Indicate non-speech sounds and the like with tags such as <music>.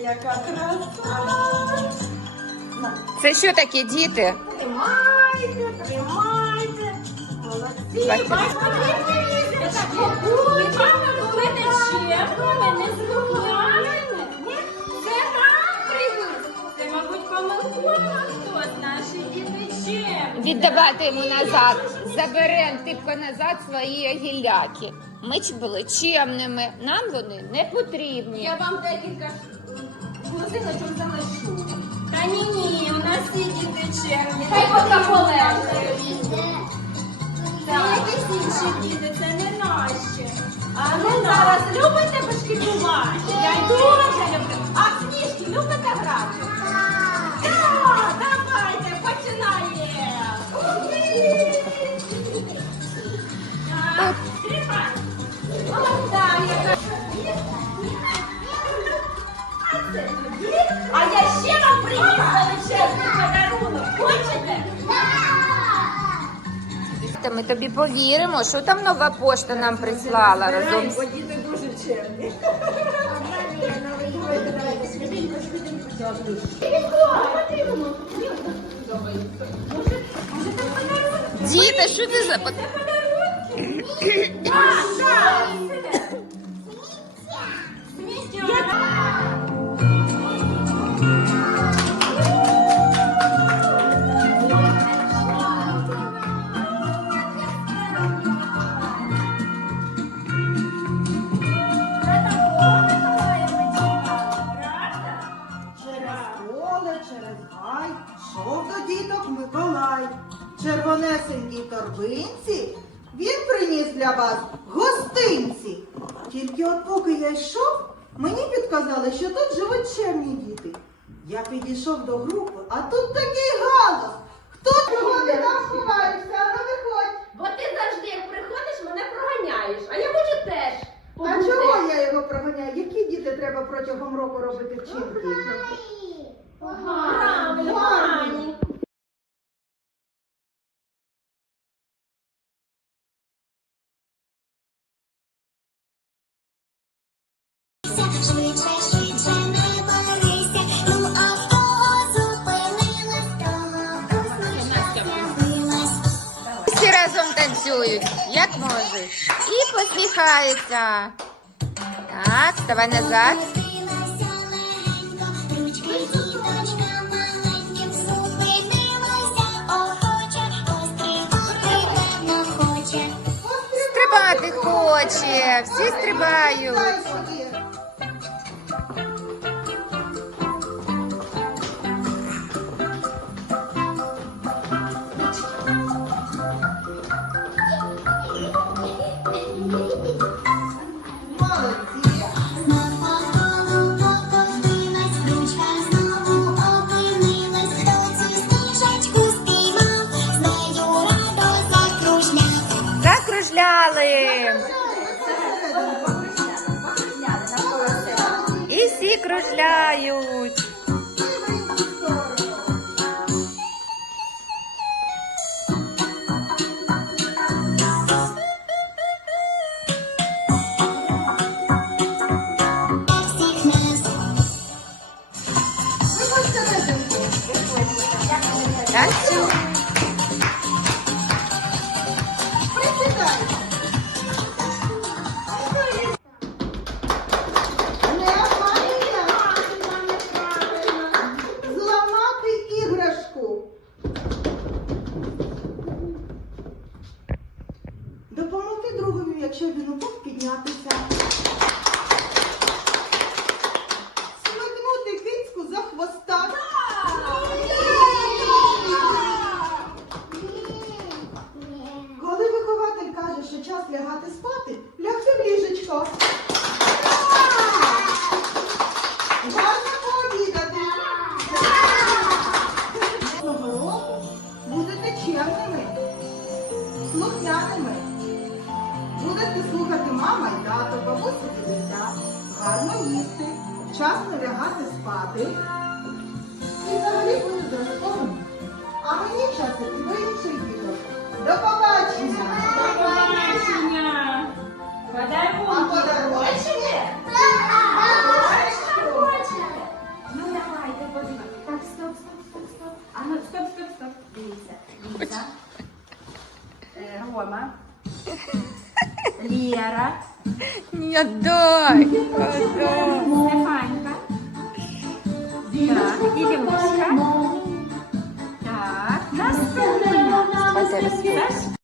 яка краса. На, Це що таке, діти? Тримайте, тримайте. Молодці. Бачите? Віддавати йому назад. Заберемо типу назад свої гілляки. Ми були чемними, нам вони не потрібні. Я вам декілька бузиночок залишу. Та ні, ні, у нас є діти чемні. Хай пока полежать. Це якісь інші діти, це не наші. А ну зараз любите башкетувати? Я дуже люблю. А сніжки любите грати? А. А я ще вам приніс величезний подарунок. Хочете? Та ми тобі повіримо, що там нова пошта нам прислала разом. з- Бо діти дуже чемні. Діти, що це за Через <coughs> Червонесенькій торбинці він приніс для вас гостинці. Тільки от поки я йшов, мені підказали, що тут живуть чемні діти. Я підійшов до групи, а тут такий галас. Хто чого ти там ховаєшся? А ну виходь. Бо ти завжди, як приходиш, мене проганяєш, а я можу теж. А чого я його проганяю? Які діти треба протягом року робити вчинки? Гарні, гарні. Танцюють, як можуть. І посміхаються. Так, ставай назад. Стрибати хоче, всі стрибають. 哎呦 Допомогти другові, якщо він упав, піднятися. Мама і тато, бабусі дідуся, гарно їсти, вчасно лягати спати. І взагалі буде здоровим. А мені час і до діток. До побачення! Лєра. Ні, дай. Дай. Стефанька. Так, Ілюшка. Так, розкажемо. Сашко.